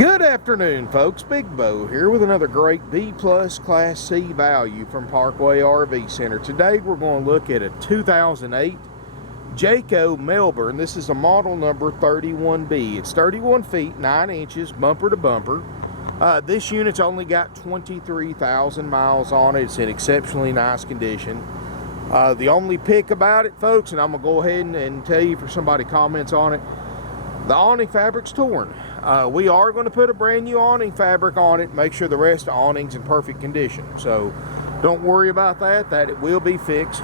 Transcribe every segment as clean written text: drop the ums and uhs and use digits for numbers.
Good afternoon, folks. Big Bo here with another great B Plus Class C value from Parkway RV Center. Today we're going to look at a 2008 Jayco Melbourne. This is a model number 31B. It's 31 feet, 9 inches, bumper to bumper. This unit's only got 23,000 miles on it. It's in exceptionally nice condition. The only pick about it, folks, and I'm going to go ahead and tell you for somebody comments on it, the awning fabric's torn. We are going to put a brand new awning fabric on it, make sure the rest of the awning's in perfect condition. So don't worry about that it will be fixed.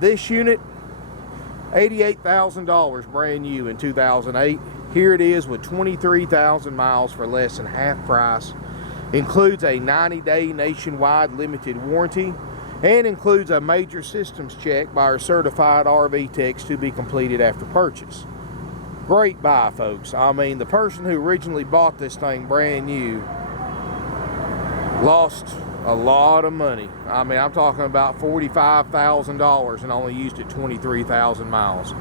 This unit, $88,000 brand new in 2008. Here it is with 23,000 miles for less than half price. Includes a 90-day nationwide limited warranty and includes a major systems check by our certified RV techs to be completed after purchase. Great buy, folks. I mean, the person who originally bought this thing brand new lost a lot of money. I mean, I'm talking about $45,000 and only used it 23,000 miles.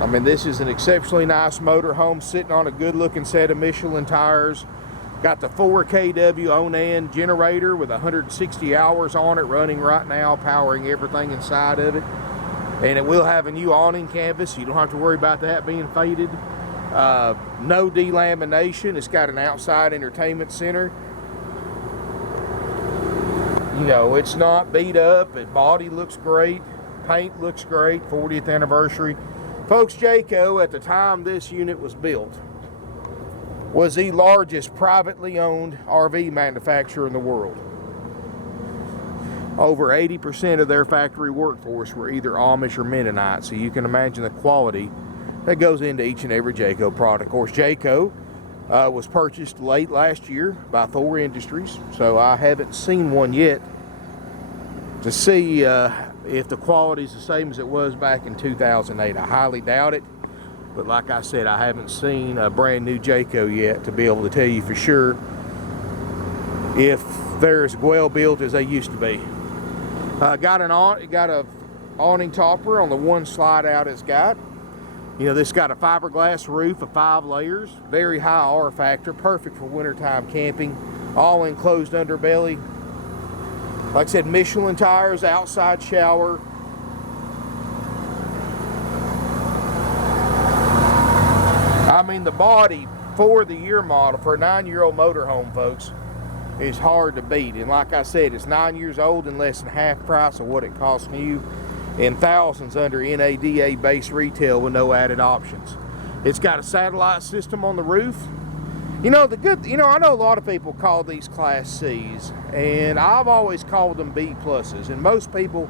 I mean, this is an exceptionally nice motorhome sitting on a good looking set of Michelin tires. Got the 4 kW Onan generator with 160 hours on it running right now, powering everything inside of it. And it will have a new awning canvas. You don't have to worry about that being faded. No delamination. It's got an outside entertainment center. You know, it's not beat up. The body looks great. Paint looks great. 40th anniversary. Folks, Jayco, at the time this unit was built, was the largest privately owned RV manufacturer in the world. Over 80% of their factory workforce were either Amish or Mennonite, so you can imagine the quality that goes into each and every Jayco product. Of course, Jayco was purchased late last year by Thor Industries, so I haven't seen one yet to see if the quality is the same as it was back in 2008. I highly doubt it, but like I said, I haven't seen a brand new Jayco yet to be able to tell you for sure if they're as well built as they used to be. Got a awning topper on the one slide out it's got. You know, this got a fiberglass roof of 5 layers, very high R factor, perfect for wintertime camping, all enclosed underbelly. Like I said, Michelin tires, outside shower. I mean, the body for the year model, for a 9-year-old motorhome, folks, is hard to beat. And like I said, it's 9 years old and less than half price of what it costs new, and thousands under NADA base retail with no added options. It's got a satellite system on the roof. You know, I know a lot of people call these Class C's, and I've always called them B pluses. And most people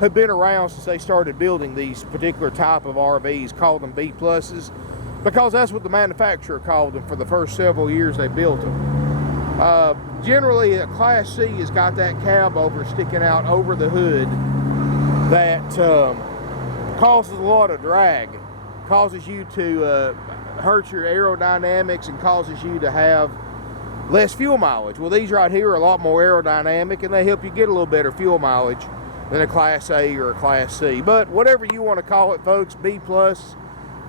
who've been around since they started building these particular type of RVs call them B pluses, because that's what the manufacturer called them for the first several years they built them. Generally, a Class C has got that cab over sticking out over the hood that causes a lot of drag, causes you to hurt your aerodynamics and causes you to have less fuel mileage. Well, these right here are a lot more aerodynamic and they help you get a little better fuel mileage than a Class A or a Class C. But whatever you want to call it, folks, B plus,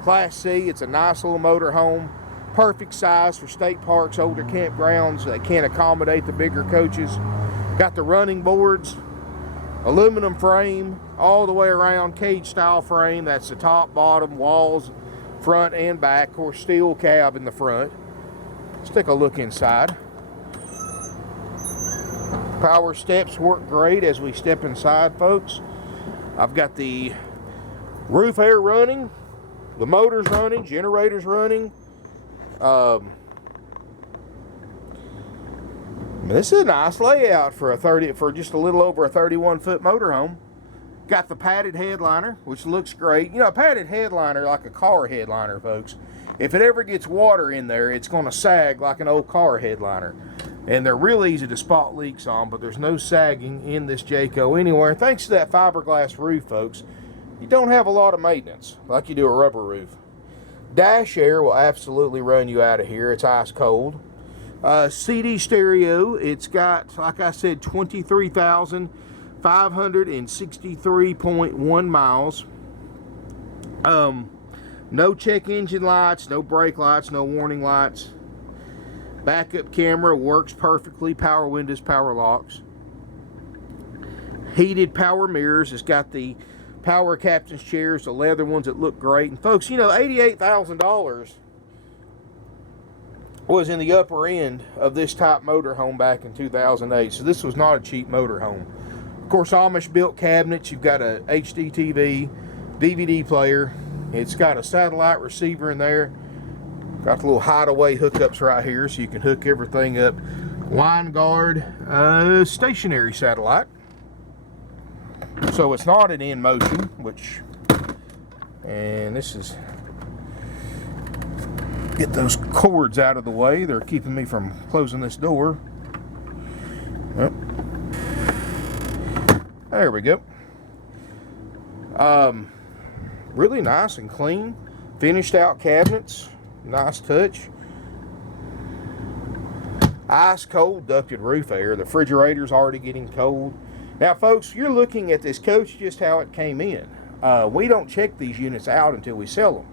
Class C, it's a nice little motorhome. Perfect size for state parks, older campgrounds that can't accommodate the bigger coaches. Got the running boards, aluminum frame all the way around, cage style frame. That's the top, bottom, walls, front and back. Of course, steel cab in the front. Let's take a look inside. Power steps work great as we step inside, folks. I've got the roof air running, the motor's running, generator's running. This is a nice layout for just a little over a 31-foot motorhome. Got the padded headliner, which looks great. You know, a padded headliner, like a car headliner, folks, if it ever gets water in there, it's going to sag like an old car headliner. And they're real easy to spot leaks on, but there's no sagging in this Jayco anywhere. And thanks to that fiberglass roof, folks, you don't have a lot of maintenance like you do a rubber roof. Dash air will absolutely run you out of here. It's ice cold. CD stereo. It's got, like I said, 23,563.1 miles. No check engine lights, no brake lights, no warning lights. Backup camera works perfectly. Power windows, power locks. Heated power mirrors. It's got the power captain's chairs, the leather ones that look great. And folks, you know, $88,000 was in the upper end of this type motorhome back in 2008. So this was not a cheap motorhome. Of course, Amish built cabinets. You've got a HD TV, DVD player. It's got a satellite receiver in there. Got the little hideaway hookups right here so you can hook everything up. Line guard, stationary satellite. So it's not an in motion, which, and this is, get those cords out of the way. They're keeping me from closing this door. Yep. There we go. Really nice and clean. Finished out cabinets. Nice touch. Ice cold ducted roof air. The refrigerator's already getting cold. Now, folks, you're looking at this coach just how it came in. We don't check these units out until we sell them.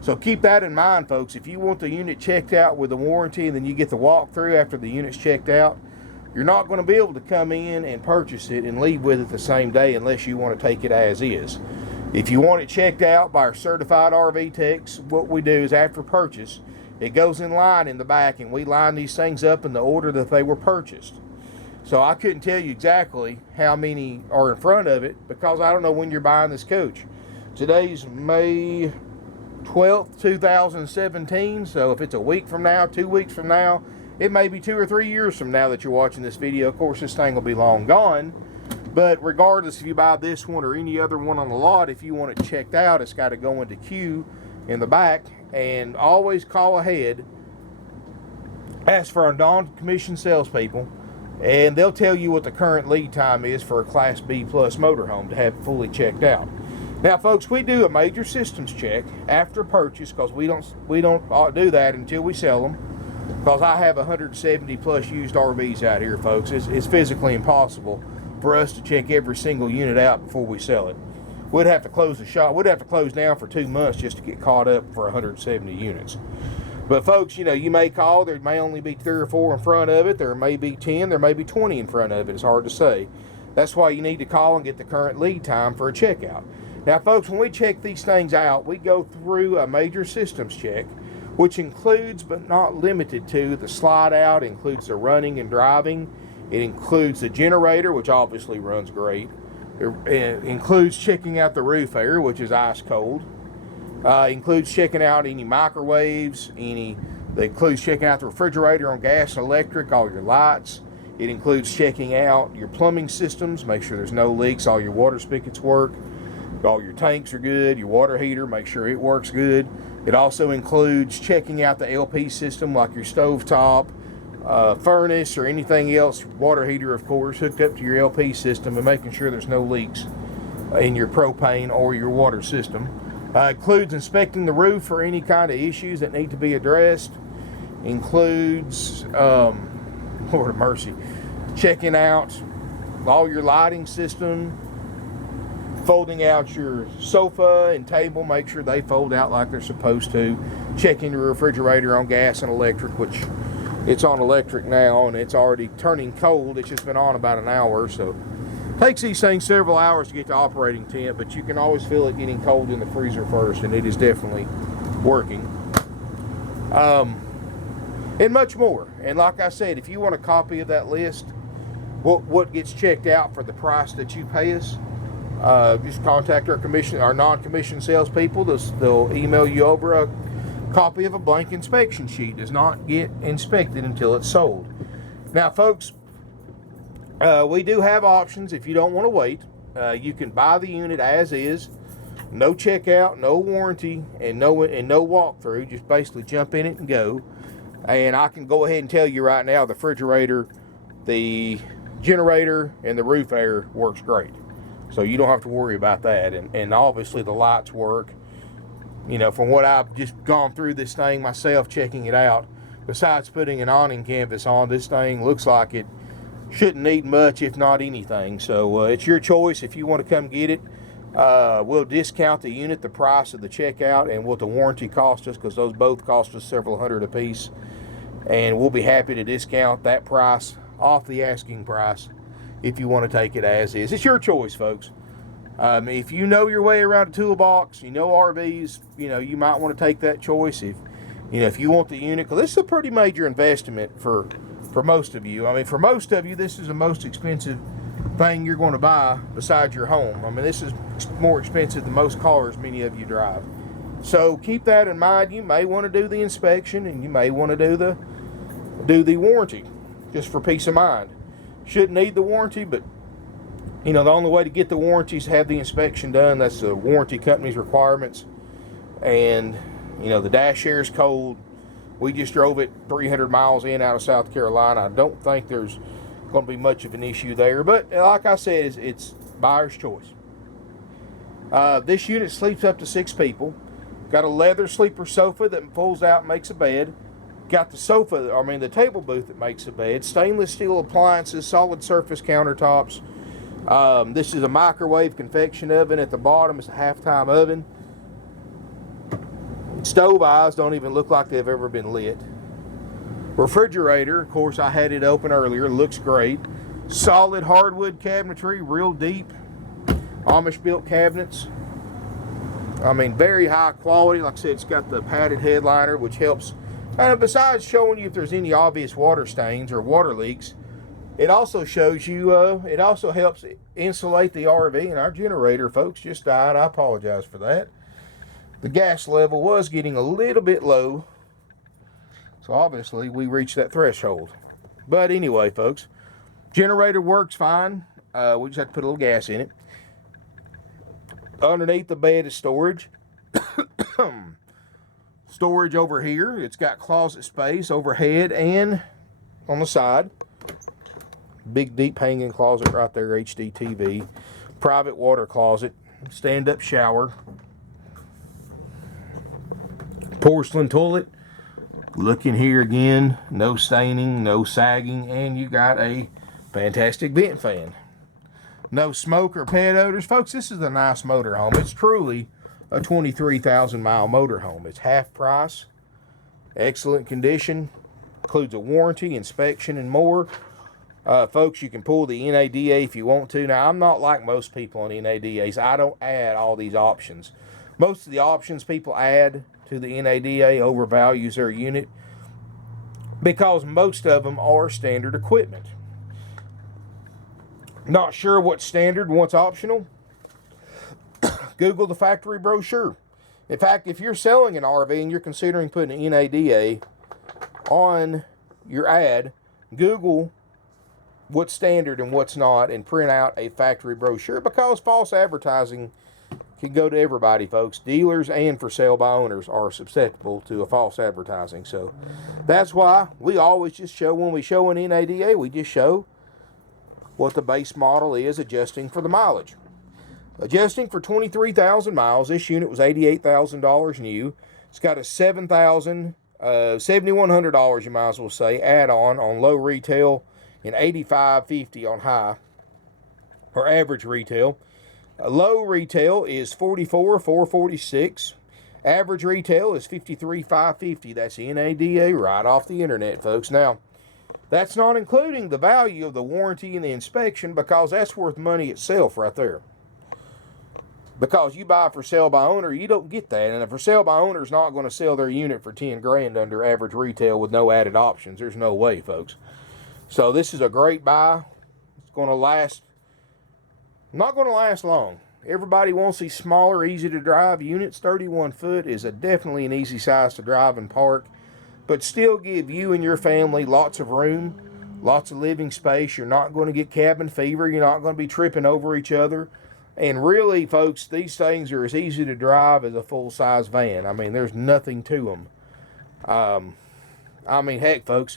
So keep that in mind, folks. If you want the unit checked out with a warranty and then you get the walkthrough after the unit's checked out, you're not going to be able to come in and purchase it and leave with it the same day unless you want to take it as is. If you want it checked out by our certified RV techs, what we do is after purchase, it goes in line in the back and we line these things up in the order that they were purchased. So I couldn't tell you exactly how many are in front of it because I don't know when you're buying this coach. Today's May 12th, 2017. So if it's a week from now, 2 weeks from now, it may be 2 or 3 years from now that you're watching this video. Of course, this thing will be long gone. But regardless if you buy this one or any other one on the lot, if you want it checked out, it's got to go into queue in the back. And always call ahead. Ask for our non-commissioned salespeople. And they'll tell you what the current lead time is for a Class B plus motorhome to have it fully checked out. Now, folks, we do a major systems check after purchase because we don't do that until we sell them. Because I have 170 plus used RVs out here, folks. It's physically impossible for us to check every single unit out before we sell it. We'd have to close the shop. We'd have to close down for 2 months just to get caught up for 170 units. But folks, you know, you may call, there may only be 3 or 4 in front of it, there may be 10, there may be 20 in front of it, it's hard to say. That's why you need to call and get the current lead time for a checkout. Now folks, when we check these things out, we go through a major systems check, which includes but not limited to the slide out, includes the running and driving, it includes the generator, which obviously runs great, it includes checking out the roof air, which is ice cold. Includes checking out any microwaves, it includes checking out the refrigerator on gas and electric, all your lights. It includes checking out your plumbing systems, make sure there's no leaks, all your water spigots work, all your tanks are good, your water heater, make sure it works good. It also includes checking out the LP system like your stovetop, furnace, or anything else, water heater of course, hooked up to your LP system and making sure there's no leaks in your propane or your water system. Includes inspecting the roof for any kind of issues that need to be addressed. Includes, Lord of mercy, checking out all your lighting system, folding out your sofa and table, make sure they fold out like they're supposed to, checking your refrigerator on gas and electric, which it's on electric now and it's already turning cold. It's just been on about an hour, so takes these things several hours to get to operating temp, but you can always feel it getting cold in the freezer first, and it is definitely working. And much more. And like I said, if you want a copy of that list, what gets checked out for the price that you pay us, just contact our non-commissioned salespeople. They'll email you over a copy of a blank inspection sheet. It does not get inspected until it's sold. Now, folks, we do have options if you don't want to wait. You can buy the unit as is, no checkout, no warranty, and no walkthrough. Just basically jump in it and go. And I can go ahead and tell you right now, the refrigerator, the generator, and the roof air works great. So you don't have to worry about that. And obviously the lights work. You know, from what I've just gone through this thing myself, checking it out, besides putting an awning canvas on, this thing looks like it shouldn't need much, if not anything. So it's your choice if you want to come get it. We'll discount the unit, the price of the checkout, and what the warranty cost us, because those both cost us several hundred a piece. And we'll be happy to discount that price off the asking price if you want to take it as is. It's your choice, folks. If you know your way around a toolbox, you know RVs, you might want to take that choice. If you want the unit, because this is a pretty major investment for most of you. I mean, for most of you, this is the most expensive thing you're going to buy besides your home. I mean, this is more expensive than most cars many of you drive. So keep that in mind. You may want to do the inspection, and you may want to do the warranty, just for peace of mind. Shouldn't need the warranty, but the only way to get the warranty is to have the inspection done. That's the warranty company's requirements. And the dash air is cold. We just drove it 300 miles in out of South Carolina. I don't think there's going to be much of an issue there, but like I said, it's buyer's choice. This unit sleeps up to 6 people. Got a leather sleeper sofa that pulls out and makes a bed. Got the the table booth that makes a bed. Stainless steel appliances, solid surface countertops. This is a microwave convection oven at the bottom. It's a half-time oven. Stove eyes don't even look like they've ever been lit. Refrigerator, of course, I had it open earlier. Looks great. Solid hardwood cabinetry, real deep. Amish built cabinets. Very high quality. Like I said, it's got the padded headliner, which helps. And besides showing you if there's any obvious water stains or water leaks, it also shows you, it also helps insulate the RV. And our generator, folks, just died. I apologize for that. The gas level was getting a little bit low. So obviously we reached that threshold. But anyway, folks, generator works fine. We just have to put a little gas in it. Underneath the bed is storage. Storage over here. It's got closet space overhead and on the side. Big deep hanging closet right there, HD TV. Private water closet. Stand-up shower. Porcelain toilet. Look in here again. No staining, no sagging, and you got a fantastic vent fan. No smoke or pet odors. Folks, this is a nice motorhome. It's truly a 23,000 mile motorhome. It's half price, excellent condition, includes a warranty, inspection, and more. Folks, you can pull the NADA if you want to. Now, I'm not like most people on NADAs. I don't add all these options. Most of the options people add to the NADA overvalues their unit because most of them are standard equipment. Not sure what's standard and what's optional? Google the factory brochure. In fact, if you're selling an RV and you're considering putting an NADA on your ad, Google what's standard and what's not and print out a factory brochure, because false advertising can go to everybody, folks. Dealers and for sale by owners are susceptible to a false advertising. So that's why we always just show, when we show an NADA, we just show what the base model is, adjusting for the mileage. Adjusting for 23,000 miles, this unit was $88,000 new. It's got a $7,100, you might as well say, add-on on low retail and $85.50 on high, or average retail. Low retail is $44,446. Average retail is $53,550. That's NADA right off the internet, folks. Now, that's not including the value of the warranty and the inspection, because that's worth money itself right there. Because you buy for sale by owner, you don't get that. And a for sale by owner is not going to sell their unit for 10 grand under average retail with no added options. There's no way, folks. So this is a great buy. It's going to last, not going to last long. Everybody wants these smaller, easy to drive units. 31 foot is definitely an easy size to drive and park, but still give you and your family lots of room, lots of living space. You're not going to get cabin fever. You're not going to be tripping over each other. And really, folks, these things are as easy to drive as a full-size van. I mean, there's nothing to them. Heck, folks,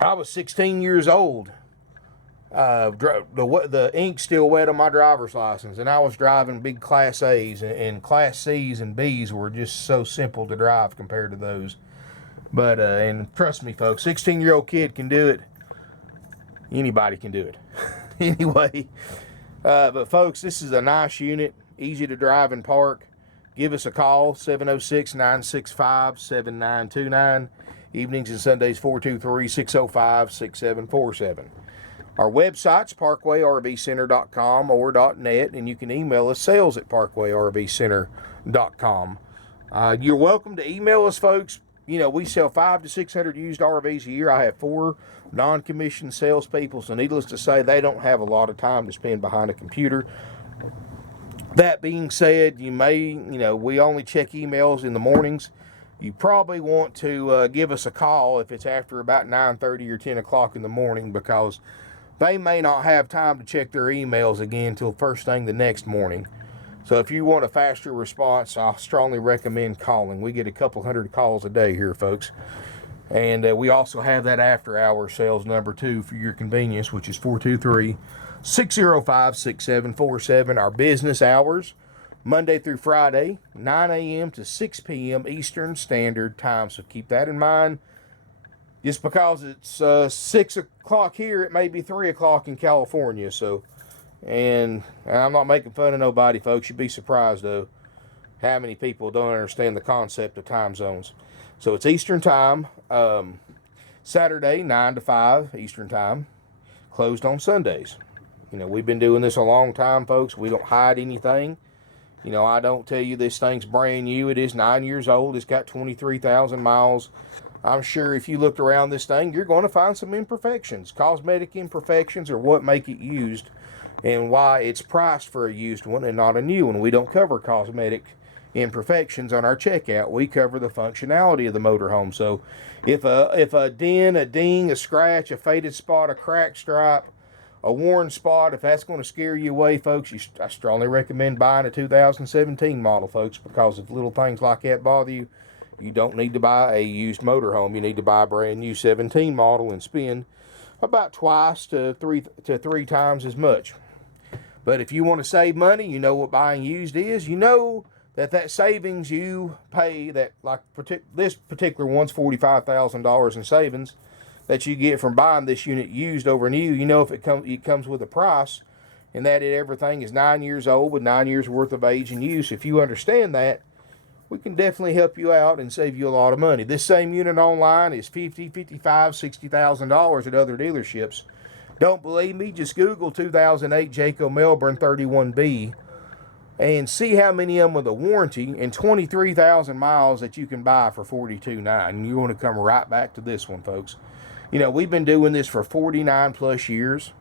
I was 16 years old. The ink's still wet on my driver's license, and I was driving big Class A's, and Class C's and B's were just so simple to drive compared to those. But, and trust me, folks, 16-year-old kid can do it. Anybody can do it. Anyway, But folks, this is a nice unit, easy to drive and park. Give us a call, 706-965-7929. Evenings and Sundays, 423-605-6747. Our website's parkwayrvcenter.com or .net, and you can email us, sales@parkwayrvcenter.com. You're welcome to email us, folks. You know, we sell 500 to 600 used RVs a year. I have 4 non-commissioned salespeople, so needless to say, they don't have a lot of time to spend behind a computer. That being said, we only check emails in the mornings. You probably want to give us a call if it's after about 9:30 or 10 o'clock in the morning, because they may not have time to check their emails again until first thing the next morning. So if you want a faster response, I strongly recommend calling. We get a couple hundred calls a day here, folks. And we also have that after-hour sales number, too, for your convenience, which is 423-605-6747. Our business hours, Monday through Friday, 9 a.m. to 6 p.m. Eastern Standard Time. So keep that in mind. Just because it's 6 o'clock here, it may be 3 o'clock in California. And I'm not making fun of nobody, folks. You'd be surprised, though, how many people don't understand the concept of time zones. So it's Eastern Time, Saturday, 9 to 5 Eastern Time, closed on Sundays. We've been doing this a long time, folks. We don't hide anything. I don't tell you this thing's brand new. It is 9 years old. It's got 23,000 miles. I'm sure if you looked around this thing, you're going to find some imperfections. Cosmetic imperfections are what make it used, and why it's priced for a used one and not a new one. We don't cover cosmetic imperfections on our checkout. We cover the functionality of the motorhome. So if a dent, a ding, a scratch, a faded spot, a cracked stripe, a worn spot, if that's going to scare you away, folks, I strongly recommend buying a 2017 model, folks, because if little things like that bother you, you don't need to buy a used motorhome. You need to buy a brand new 17 model and spend about twice to three times as much. But if you want to save money, you know what buying used is. You know that savings you pay, that like this particular one's $45,000 in savings that you get from buying this unit used over new. If it comes with a price, and that everything is 9 years old with 9 years worth of age and use. If you understand that, we can definitely help you out and save you a lot of money. This same unit online is $50,000, $55,000, $60,000 at other dealerships. Don't believe me? Just Google 2008 Jayco Melbourne 31B and see how many of them with a warranty and 23,000 miles that you can buy for $42,900. And you want to come right back to this one, folks. We've been doing this for 49 plus years.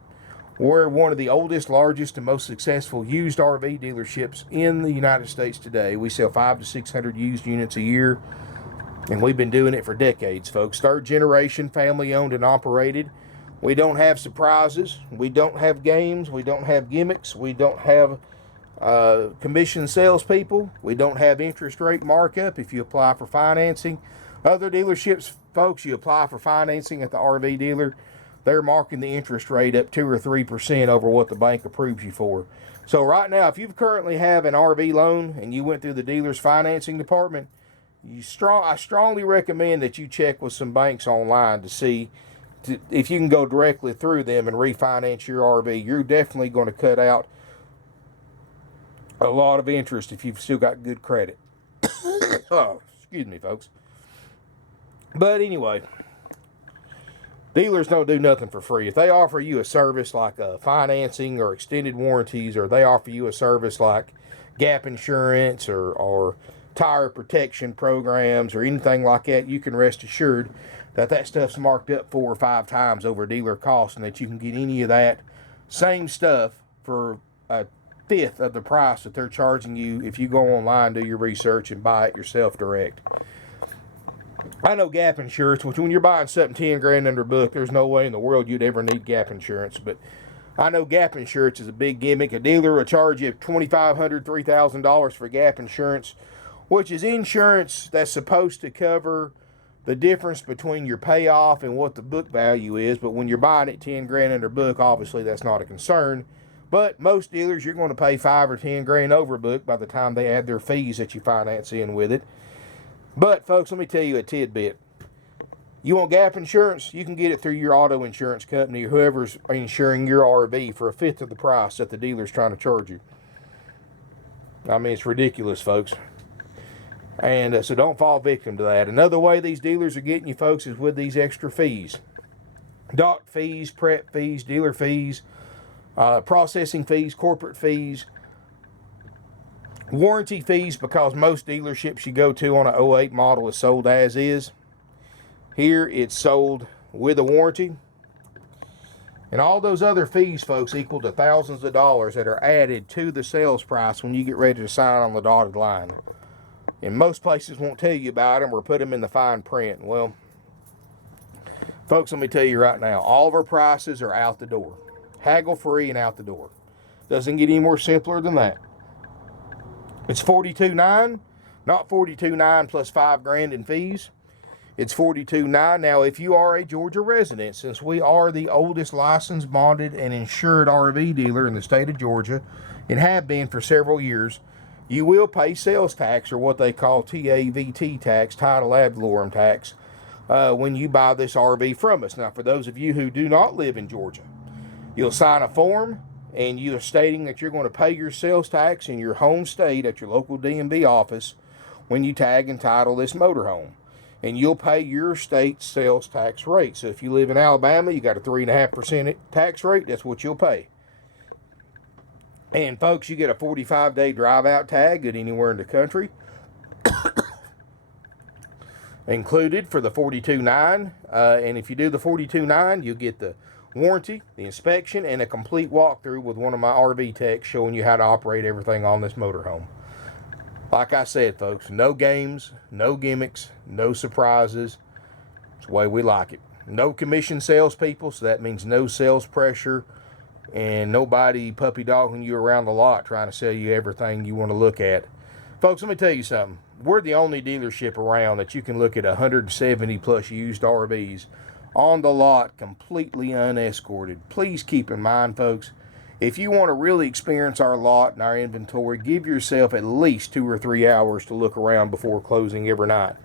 We're one of the oldest, largest, and most successful used RV dealerships in the United States today. We sell 500 to 600 used units a year, and we've been doing it for decades, folks. Third generation, family owned and operated. We don't have surprises. We don't have games. We don't have gimmicks. We don't have commission salespeople. We don't have interest rate markup if you apply for financing. Other dealerships, folks, you apply for financing at the RV dealer, they're marking the interest rate up 2 or 3% over what the bank approves you for. So right now, if you currently have an RV loan and you went through the dealer's financing department, I strongly recommend that you check with some banks online to see if you can go directly through them and refinance your RV. You're definitely going to cut out a lot of interest if you've still got good credit. Oh, excuse me, folks. But anyway, dealers don't do nothing for free. If they offer you a service like financing or extended warranties, or they offer you a service like gap insurance or tire protection programs or anything like that, you can rest assured that stuff's marked up 4 or 5 times over dealer cost, and that you can get any of that same stuff for a fifth of the price that they're charging you if you go online, do your research, and buy it yourself direct. I know gap insurance, which when you're buying something 10 grand under book, there's no way in the world you'd ever need gap insurance. But I know gap insurance is a big gimmick. A dealer will charge you $2,500, $3,000 for gap insurance, which is insurance that's supposed to cover the difference between your payoff and what the book value is. But when you're buying it 10 grand under book, obviously that's not a concern. But most dealers, you're going to pay 5 or 10 grand over book by the time they add their fees that you finance in with it. But folks, let me tell you a tidbit. You want gap insurance? You can get it through your auto insurance company or whoever's insuring your RV for a fifth of the price that the dealer's trying to charge you. I mean, it's ridiculous, folks. And so don't fall victim to that. Another way these dealers are getting you, folks, is with these extra fees. Dock fees, prep fees, dealer fees, processing fees, corporate fees, warranty fees, because most dealerships you go to on an 08 model is sold as is. Here it's sold with a warranty. And all those other fees, folks, equal to thousands of dollars that are added to the sales price when you get ready to sign on the dotted line. And most places won't tell you about them or put them in the fine print. Well, folks, let me tell you right now, all of our prices are out the door. Haggle free and out the door. Doesn't get any more simpler than that. It's $42,900, not $42,900 plus $5,000 in fees. It's $42,900. Now, if you are a Georgia resident, since we are the oldest licensed, bonded, and insured RV dealer in the state of Georgia, and have been for several years, you will pay sales tax, or what they call TAVT tax, title ad valorem tax, when you buy this RV from us. Now, for those of you who do not live in Georgia, you'll sign a form, and you are stating that you're going to pay your sales tax in your home state at your local DMV office when you tag and title this motorhome. And you'll pay your state's sales tax rate. So if you live in Alabama, you got a 3.5% tax rate. That's what you'll pay. And folks, you get a 45-day drive-out tag at anywhere in the country, included for the $42,900. And if you do the $42,900, you'll get the warranty, the inspection, and a complete walkthrough with one of my RV techs showing you how to operate everything on this motorhome. Like I said, folks, no games, no gimmicks, no surprises. It's the way we like it. No commission salespeople, so that means no sales pressure and nobody puppy dogging you around the lot trying to sell you everything you want to look at. Folks, let me tell you something. We're the only dealership around that you can look at 170 plus used RVs on the lot completely unescorted. Please keep in mind, folks, if you want to really experience our lot and our inventory, give yourself at least 2 or 3 hours to look around before closing every night.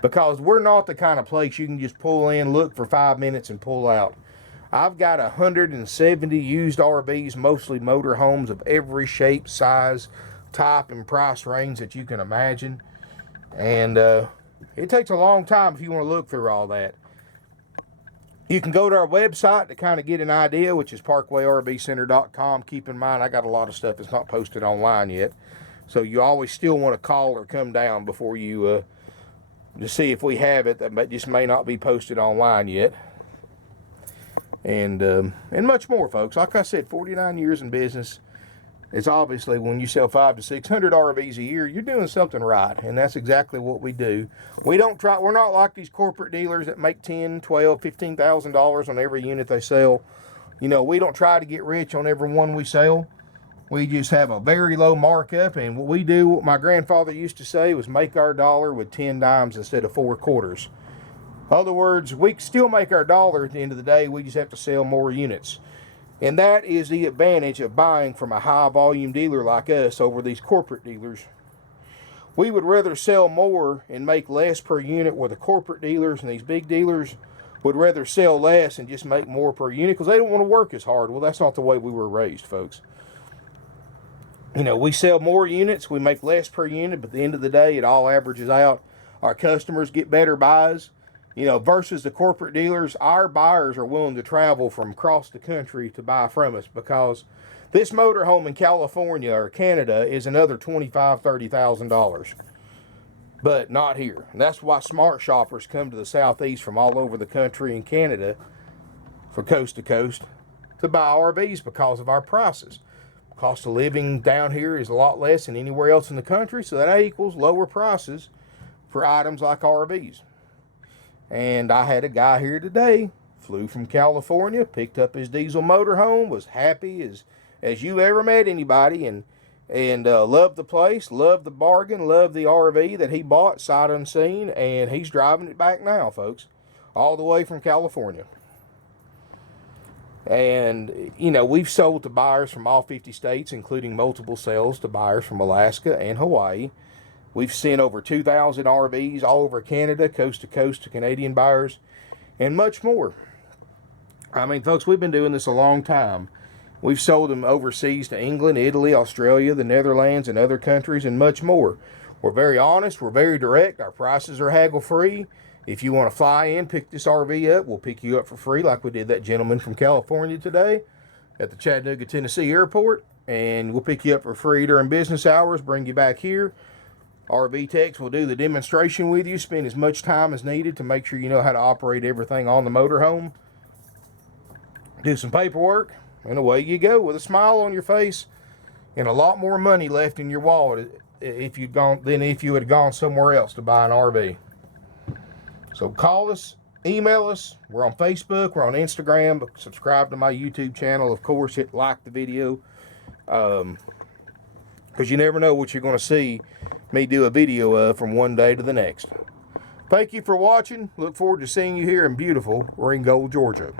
Because we're not the kind of place you can just pull in, look for 5 minutes, and pull out. I've got 170 used RVs, mostly motorhomes of every shape, size, type, and price range that you can imagine. And it takes a long time if you want to look through all that. You can go to our website to kind of get an idea, which is parkwayRVcenter.com. Keep in mind, I got a lot of stuff that's not posted online yet. So you always still want to call or come down before you to see if we have it. That just may not be posted online yet. And much more, folks. Like I said, 49 years in business. It's obviously when you sell 500 to 600 RVs a year, you're doing something right, and that's exactly what we do. We're not like these corporate dealers that make $10,000, $12,000, $15,000 on every unit they sell. You know, we don't try to get rich on every one we sell. We just have a very low markup, and what we do, what my grandfather used to say, was make our dollar with 10 dimes instead of 4 quarters. In other words, we can still make our dollar at the end of the day. We just have to sell more units. And that is the advantage of buying from a high-volume dealer like us over these corporate dealers. We would rather sell more and make less per unit, where the corporate dealers and these big dealers would rather sell less and just make more per unit because they don't want to work as hard. Well, that's not the way we were raised, folks. You know, we sell more units, we make less per unit, but at the end of the day, it all averages out. Our customers get better buys. You know, versus the corporate dealers, our buyers are willing to travel from across the country to buy from us, because this motorhome in California or Canada is another $25,000, $30,000. But not here. And that's why smart shoppers come to the Southeast from all over the country and Canada, from coast to coast, to buy RVs because of our prices. Cost of living down here is a lot less than anywhere else in the country, so that equals lower prices for items like RVs. And I had a guy here today, flew from California, picked up his diesel motorhome, was happy as you ever met anybody, and loved the place, loved the bargain, loved the RV that he bought sight unseen, and he's driving it back now, folks, all the way from California. And, you know, we've sold to buyers from all 50 states, including multiple sales to buyers from Alaska and Hawaii. We've sent over 2,000 RVs all over Canada, coast to coast to Canadian buyers, and much more. I mean, folks, we've been doing this a long time. We've sold them overseas to England, Italy, Australia, the Netherlands, and other countries, and much more. We're very honest. We're very direct. Our prices are haggle-free. If you want to fly in, pick this RV up, we'll pick you up for free like we did that gentleman from California today at the Chattanooga, Tennessee airport. And we'll pick you up for free during business hours, bring you back here. RV techs will do the demonstration with you, spend as much time as needed to make sure you know how to operate everything on the motorhome. Do some paperwork, and away you go with a smile on your face and a lot more money left in your wallet if you'd gone than if you had gone somewhere else to buy an RV. So call us, email us. We're on Facebook, we're on Instagram. Subscribe to my YouTube channel, of course. Hit like the video, because you never know what you're going to see me do a video of from one day to the next. Thank you for watching. Look forward to seeing you here in beautiful Ringgold, Georgia.